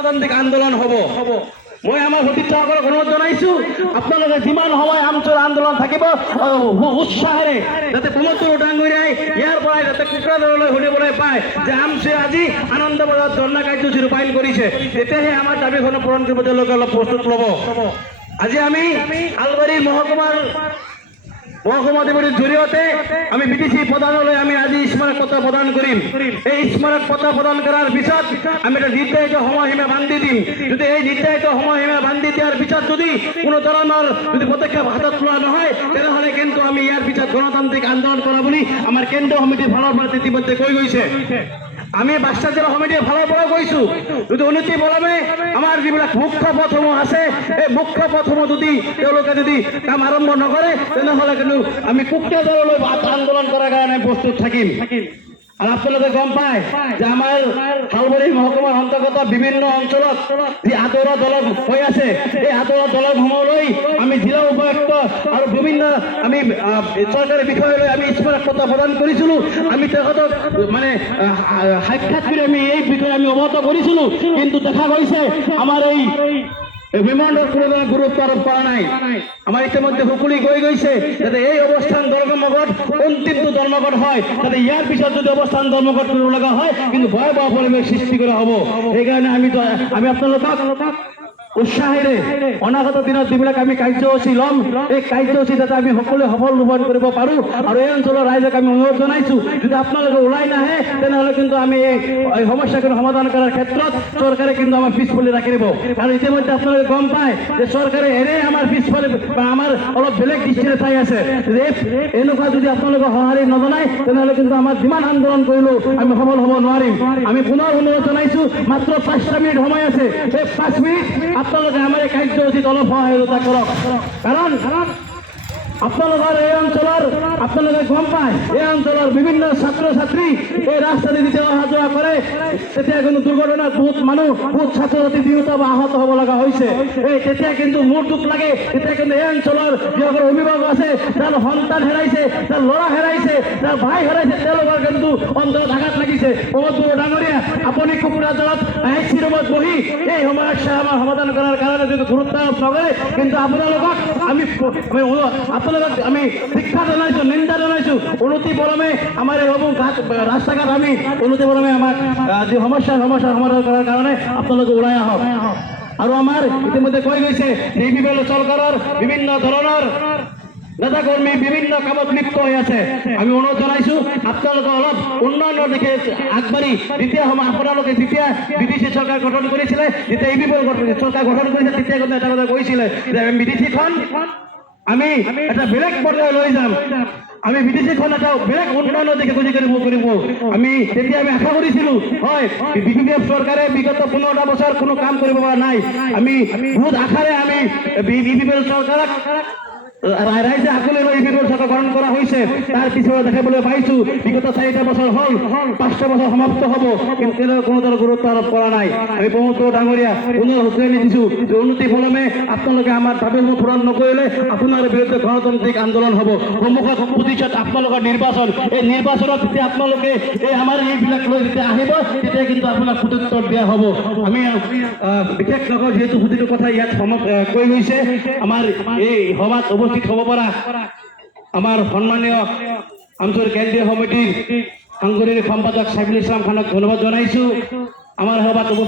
গণতান্ত্ৰিক আন্দোলন হ'ব মই আমাৰ সতীৰ্থসকলক অনুৰোধ জনাইছোঁ আপোনালোকে যিমান সময় আমচুৰ আন্দোলন থাকিব উৎসাহেৰে যাতে প্ৰমোদ ডাঙৰীয়াই ইয়াৰ পৰাই যাতে কোকৰাঝাৰলৈ শুনিবলৈ পায় যে আমচুৱে আজি আনন্দ বজাৰত ধৰ্ণা কাৰ্যসূচী ৰূপায়ণ কৰিছে তেতিয়াহে আমাৰ দাবীখন পূৰণ কৰিব তেওঁলোকে অলপ প্ৰস্তুত ল'ব আজি আমি আলবাৰীৰ মহকুমা অধিপতিৰ জৰিয়তে আমি বিটিসি প্ৰধানলৈ আমি আজি স্মাৰক পত্ৰ প্ৰদান কৰিম এই স্মাৰক পত্ৰ প্ৰদান কৰাৰ পিছত আমি এটা নিৰ্ধাৰিত সময়সীমা বান্ধি দিম যদি এই নিৰ্ধাৰিত সময়সীমা বান্ধি দিয়াৰ পিছত যদি কোনো ধৰণৰ যদি পদক্ষেপ হাতত লোৱা নহয় তেনেহ'লে কিন্তু আমি ইয়াৰ পিছত গণতান্ত্ৰিক আন্দোলন কৰা বুলি আমাৰ কেন্দ্ৰীয় সমিতিৰ ফালৰ পৰা ইতিমধ্যে কৈ গৈছে আমি বাক্সা জিলা সমিতিৰ ফালৰ পৰা কৈছোঁ যদি উন্নতি বলমে আমাৰ যিবিলাক মুখ্য পথসমূহ আছে এই মুখ্য পথসমূহ যদি তেওঁলোকে যদি কাম আৰম্ভ নকৰে তেনেহ'লে কিন্তু আমি কোকৰাঝাৰলৈ আন্দোলন কৰাৰ কাৰণে প্ৰস্তুত থাকিম আৰু আপোনালোকে গম পায় যে আমাৰ হালবাৰী মহকুমাৰ অন্তৰ্গত বিভিন্ন অঞ্চলত যি আদৰা দলং হৈ আছে এই আদৰা দলংসমূহলৈ আমি জিলা উপায়ুক্ত আৰু বিভিন্ন আমি চৰকাৰী বিষয়লৈ আমি স্মাৰক পত্ৰ প্ৰদান কৰিছিলোঁ আমি তেখেতক মানে সাক্ষাৎ কৰি আমি এই বিষয়ে আমি অৱগত কৰিছিলোঁ কিন্তু দেখা গৈছে আমাৰ এই বিমানৰ কোনো গুৰুত্ব আৰোপ কৰা নাই আমাৰ ইতিমধ্যে সকলো গৈ গৈছে যাতে এই অৱস্থান ধৰ্মঘট অন্তিমটো ধৰ্মঘট হয় যাতে ইয়াৰ পিছত যদি অৱস্থান ধৰ্মঘট কৰিব লগা হয় কিন্তু ভয়াবহ পৰিৱেশ সৃষ্টি কৰা হ'ব সেইকাৰণে আমি আপোনালোকক উৎসাহেৰে অনাগত দিনত যিবিলাক আমি কাৰ্যসূচী ল'ম এই কাৰ্যসূচী যাতে আমি সকলোৱে সফল ৰূপায়ণ কৰিব পাৰোঁ আৰু এই অঞ্চলৰ ৰাইজক আমি অনুৰোধ জনাইছোঁ যদি আপোনালোকে ওলাই নাহে তেনেহ'লে কিন্তু আমি এই সমস্যাখিনি সমাধান কৰাৰ ক্ষেত্ৰত চৰকাৰে কিন্তু আমাৰ পিছফালে ৰাখি দিব আৰু ইতিমধ্যে আপোনালোকে গম পায় যে চৰকাৰে এনেই আমাৰ পিছফালে বা আমাৰ অলপ বেলেগ দৃষ্টিৰে চাই আছে এনেকুৱা যদি আপোনালোকে সঁহাৰি নজনায় তেনেহ'লে কিন্তু আমাৰ যিমান আন্দোলন কৰিলেও আমি সফল হ'ব নোৱাৰিম আমি পুনৰ অনুৰোধ জনাইছোঁ মাত্ৰ 5 মিনিট সময় আছে এই 5 মিনিট আপোনালোকে আমাৰ এই কাৰ্যসূচীত অলপ সহায়তা কৰক কাৰণ আপোনালোকৰ এই অঞ্চলৰ আপোনালোকে গম পায় এই অঞ্চলৰ বিভিন্ন ছাত্ৰ ছাত্ৰী এই ৰাস্তাদি যেতিয়া অহা যোৱা কৰে তেতিয়া কিন্তু দুৰ্ঘটনাত বহুত মানুহ বহুত ছাত্ৰ ছাত্ৰী নিহত বা আহত হ'ব লগা হৈছে এই তেতিয়া কিন্তু মোৰ দুখ লাগে তেতিয়া কিন্তু এই অঞ্চলৰ যিসকল অভিভাৱক আছে যাৰ সন্তান হেৰাইছে যাৰ ল'ৰা হেৰাইছে যাৰ ভাই হেৰাইছে তেওঁলোকৰ কিন্তু অন্তৰত আঘাত লাগিছে প্ৰমোদ ডাঙৰীয়া আপুনি কোকৰাঝাৰত আইচি ৰুমত বহি এই সমস্যা আমাৰ সমাধান কৰাৰ কাৰণে যদি গুৰুত্ব আৰোপ নকৰে কিন্তু আপোনালোকক আমি শিক্ষা জনাইছোঁ নিন্দা জনাইছোঁ উন্নতি বলমে আমাৰ এইসমূহ ৰাস্তা ঘাট আমি উন্নতি বলমে আমাক যি সমস্যাৰ সমাধান কৰাৰ কাৰণে আপোনালোকে ওলাই আহক আৰু আমাৰ ইতিমধ্যে কৈ গৈছে চৰকাৰৰ বিভিন্ন ধৰণৰ নেতা কৰ্মী বিভিন্ন কামত লিপ্ত হৈ আছে আমি অনুৰোধ জনাইছোঁ আপোনালোকে অলপ উন্নয়নৰ দিশে আগবাঢ়ি যেতিয়া আপোনালোকে যেতিয়া বিটিসি চৰকাৰ গঠন কৰিছিলে যেতিয়া ইবিবল চৰকাৰ গঠন কৰিছে তেতিয়া কিন্তু এটা কথা কৈছিলে যে বিটিসিখন আমি এটা বেলেগ পৰ্যায়ে লৈ যাম আমি বিটিসিখন এটা বেলেগ উন্নয়নৰ দিশে গতি কৰিব আমি তেতিয়া আমি আশা কৰিছিলোঁ হয় বিজেপি চৰকাৰে বিগত 15টা বছৰ কোনো কাম কৰিব পৰা নাই আমি বহুত আশাৰে আমি বিজেপি চৰকাৰক ৰাইজে আকলে লৈ বিৰোধ চৰকাৰ গঠন কৰা হৈছে তাৰ পিছৰে দেখিবলৈ পাইছোঁ বিগত 4টা বছৰ হ'ল 5টা বছৰ সমাপ্ত হ'ব কিন্তু কোনো ধৰণৰ গুৰুত্ব আৰোপ কৰা নাই আমি প্ৰমোদ ডাঙৰীয়া পুনৰ হুঁচৰি দিছোঁ যে উন্নতি ফলমে আপোনালোকে আমাৰ দাবীসমূহ পূৰণ নকৰিলে আপোনাৰ বিৰুদ্ধে গণতান্ত্ৰিক আন্দোলন হ'ব সন্মুখত ভৱিষ্যত আপোনালোকৰ নিৰ্বাচন এই নিৰ্বাচনত যেতিয়া আপোনালোকে এই আমাৰ এইবিলাক লৈ যেতিয়া আহিব তেতিয়া কিন্তু আপোনাক প্ৰত্যুত্তৰ দিয়া হ'ব আমি বিশেষ নকওঁ যিহেতু প্ৰতিটো কথা ইয়াত কৈ গৈছে আমাৰ এই সভাত উপস্থিত হ'ব পৰা আমাৰ সন্মানীয় আঞ্চলিক কেন্দ্ৰীয় সমিতিৰ সাংগঠনিক সম্পাদক সাইফুল ইছলাম খানক ধন্যবাদ জনাইছোঁ আমাৰ সভাত